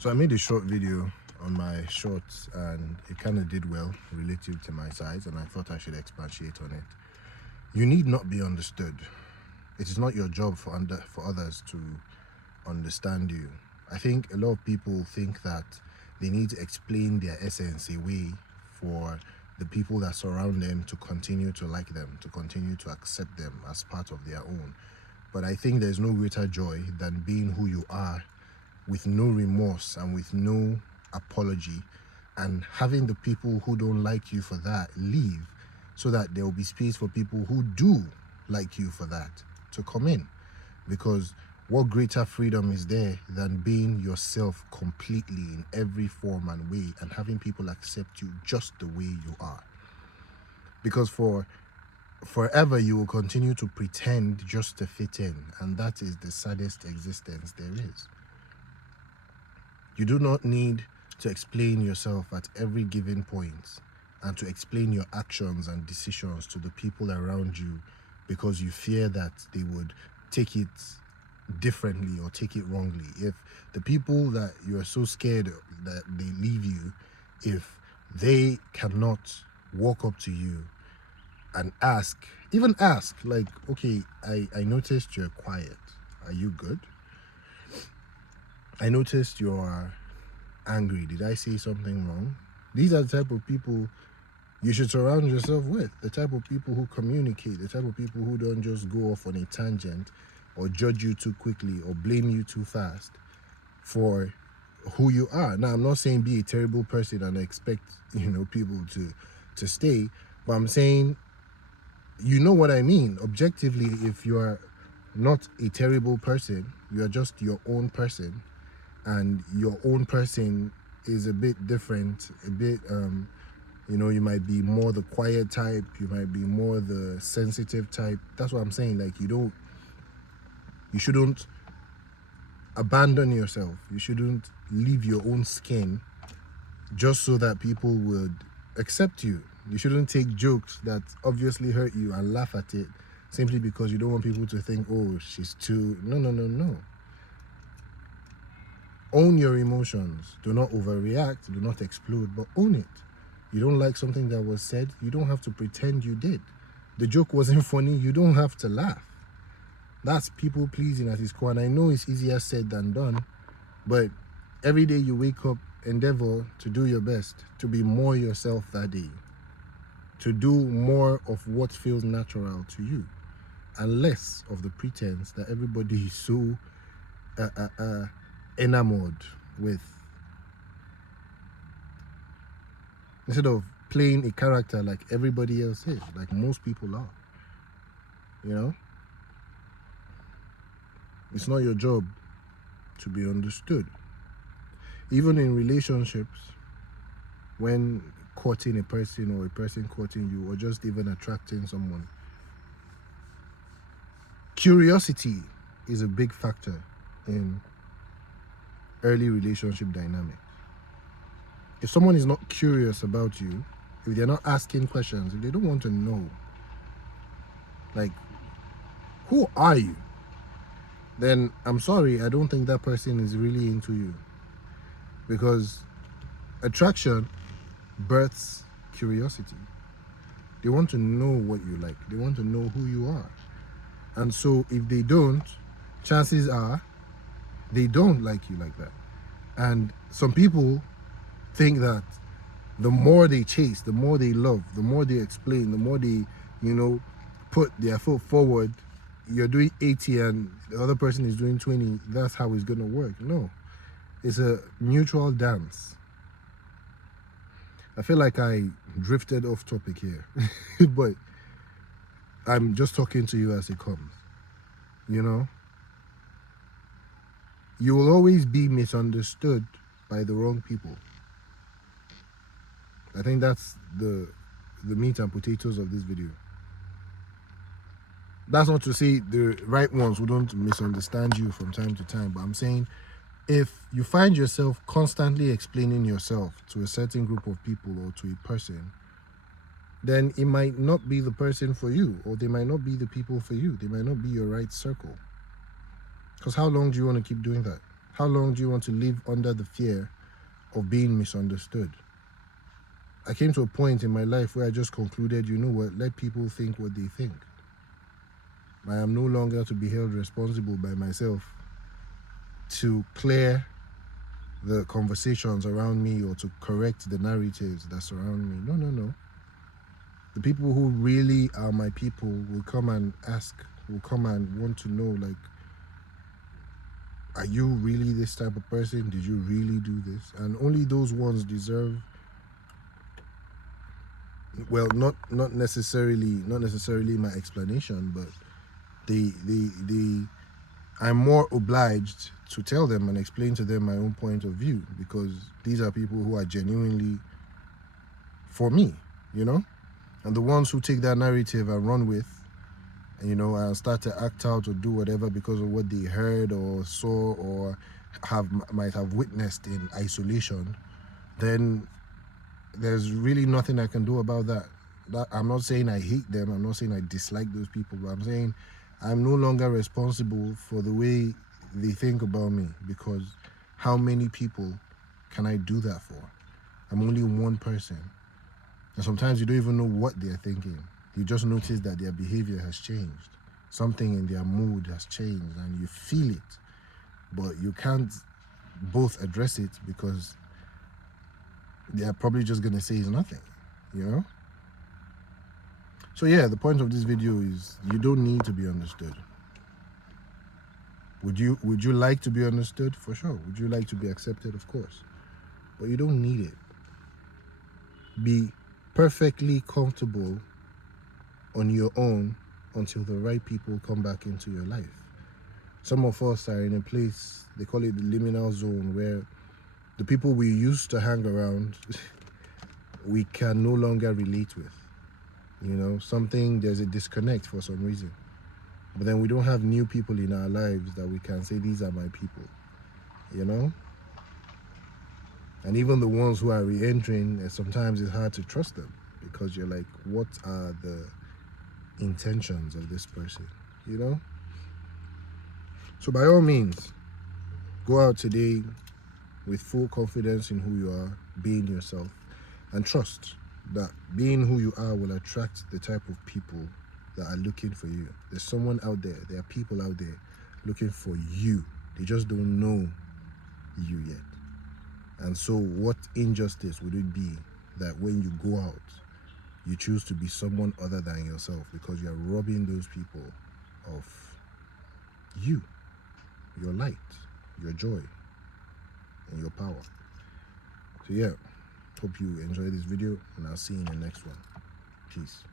So I made a short video on my shorts and it kind of did well relative to my size, and I thought I should expatiate on it. You need not be understood. It is not your job for others to understand you. I think a lot of people think that they need to explain their essence away for the people that surround them to continue to like them, to continue to accept them as part of their own. But I think there's no greater joy than being who you are with no remorse and with no apology, and having the people who don't like you for that leave, so that there will be space for people who do like you for that to come in. Because what greater freedom is there than being yourself completely in every form and way, and having people accept you just the way you are? Because for forever you will continue to pretend just to fit in, and that is the saddest existence there is. You do not need to explain yourself at every given point and to explain your actions and decisions to the people around you, because you fear that they would take it differently or take it wrongly. If the people that you are so scared that they leave you, if they cannot walk up to you and even ask, like, okay, I noticed you're quiet. Are you good? I noticed you're angry. Did I say something wrong? These are the type of people you should surround yourself with. The type of people who communicate, the type of people who don't just go off on a tangent or judge you too quickly or blame you too fast for who you are. Now, I'm not saying be a terrible person and expect, people to stay, but I'm saying, you know what I mean. Objectively, if you are not a terrible person, you are just your own person, and your own person is a bit different, a bit, you might be more the quiet type, you might be more the sensitive type. That's what I'm saying. Like, you shouldn't abandon yourself. You shouldn't leave your own skin just so that people would accept you. You shouldn't take jokes that obviously hurt you and laugh at it simply because you don't want people to think, oh, she's too... No. Own your emotions. Do not overreact. Do not explode, but own it. You don't like something that was said, you don't have to pretend you did. The joke wasn't funny, you don't have to laugh. That's people pleasing at its core, and I know it's easier said than done, but every day you wake up, endeavor to do your best, to be more yourself that day, to do more of what feels natural to you, and less of the pretense that everybody is so enamored with. Instead of playing a character like everybody else is, like most people are, It's not your job to be understood. Even in relationships, when courting a person or a person courting you, or just even attracting someone, curiosity is a big factor in early relationship dynamics. If someone is not curious about you, if they're not asking questions, if they don't want to know, like, who are you? Then I'm sorry, I don't think that person is really into you. Because attraction births curiosity. They want to know what you like. They want to know who you are. And so if they don't, chances are they don't like you like that. And some people think that the more they chase, the more they love, the more they explain, the more they, put their foot forward, you're doing 80 and the other person is doing 20, that's how it's going to work. No, it's a mutual dance. I feel like I drifted off topic here, but I'm just talking to you as it comes. You will always be misunderstood by the wrong people. I think that's the meat and potatoes of this video. That's not to say the right ones wouldn't misunderstand you from time to time, but I'm saying, if you find yourself constantly explaining yourself to a certain group of people or to a person, then it might not be the person for you, or they might not be the people for you. They might not be your right circle. Because how long do you want to keep doing that? How long do you want to live under the fear of being misunderstood? I came to a point in my life where I just concluded, you know what, let people think what they think. I am no longer to be held responsible by myself to clear the conversations around me or to correct the narratives that surround me. No. The people who really are my people will come and ask, will come and want to know, like, are you really this type of person? Did you really do this? And only those ones deserve, well, not necessarily my explanation, but I'm more obliged to tell them and explain to them my own point of view, because these are people who are genuinely for me, you know? And the ones who take that narrative and run with, you know, and start to act out or do whatever because of what they heard or saw or might have witnessed in isolation, then there's really nothing I can do about that. I'm not saying I hate them, I'm not saying I dislike those people, but I'm saying I'm no longer responsible for the way they think about me, because how many people can I do that for? I'm only one person. And sometimes you don't even know what they're thinking. You just notice that their behavior has changed. Something in their mood has changed and you feel it. But you can't both address it because they're probably just going to say it's nothing, you know? So yeah, the point of this video is you don't need to be understood. Would you like to be understood? For sure. Would you like to be accepted? Of course. But you don't need it. Be perfectly comfortable on your own until the right people come back into your life. Some of us are in a place, they call it the liminal zone, where the people we used to hang around, we can no longer relate with. You know, there's a disconnect for some reason. But then we don't have new people in our lives that we can say, these are my people, you know? And even the ones who are re-entering, sometimes it's hard to trust them, because you're like, what are the intentions of this person, you know? So by all means, go out today with full confidence in who you are, being yourself, and trust that being who you are will attract the type of people that are looking for you. There's someone out there, there are people out there looking for you. They just don't know you yet. And so what injustice would it be that when you go out, you choose to be someone other than yourself, because you're robbing those people of you, your light, your joy, and your power. So yeah, hope you enjoy this video, and I'll see you in the next one. Peace.